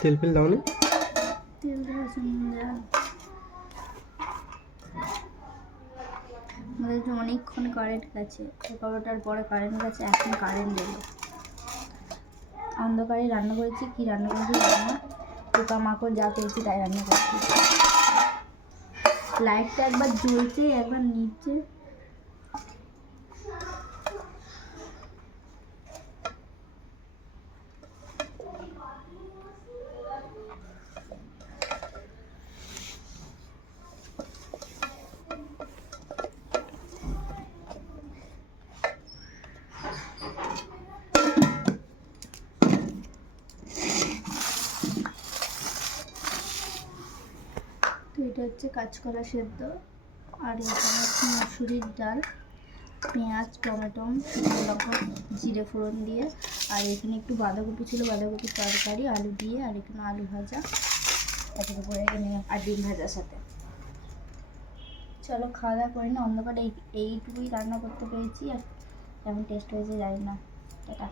তেল ফেল দাও না, তেল দেওয়া আমাদের তো অনেকক্ষণ কারেন্ট গেছে, 11টার পরে কারেন্ট গেছে, এখন কারেন্ট এলো। অন্ধকারে রান্না করেছি, কি রান্না করেছি রান্না পোকামাকড় যা পেয়েছি তাই রান্না করছি। লাইটটা একবার জ্বলছে একবার নিচে। তো এটা হচ্ছে কাঁচকলা সেদ্ধ, আর এখানে হচ্ছে মসুরির ডাল, পেঁয়াজ টমেটো শুকনো লঙ্কা জিরে ফোড়ন দিয়ে, আর এখানে একটু বাঁধাকপি ছিল, বাঁধাকপির তরকারি আলু দিয়ে, আর এখানে আলু ভাজা, তারপরে উপরে এখানে আর ডিম ভাজার সাথে। চলো খাওয়া দাওয়া করি না, অন্ধকারে এইটুকুই রান্না করতে পেরেছি, আর কেমন টেস্ট হয়েছে জানি না। টাটা।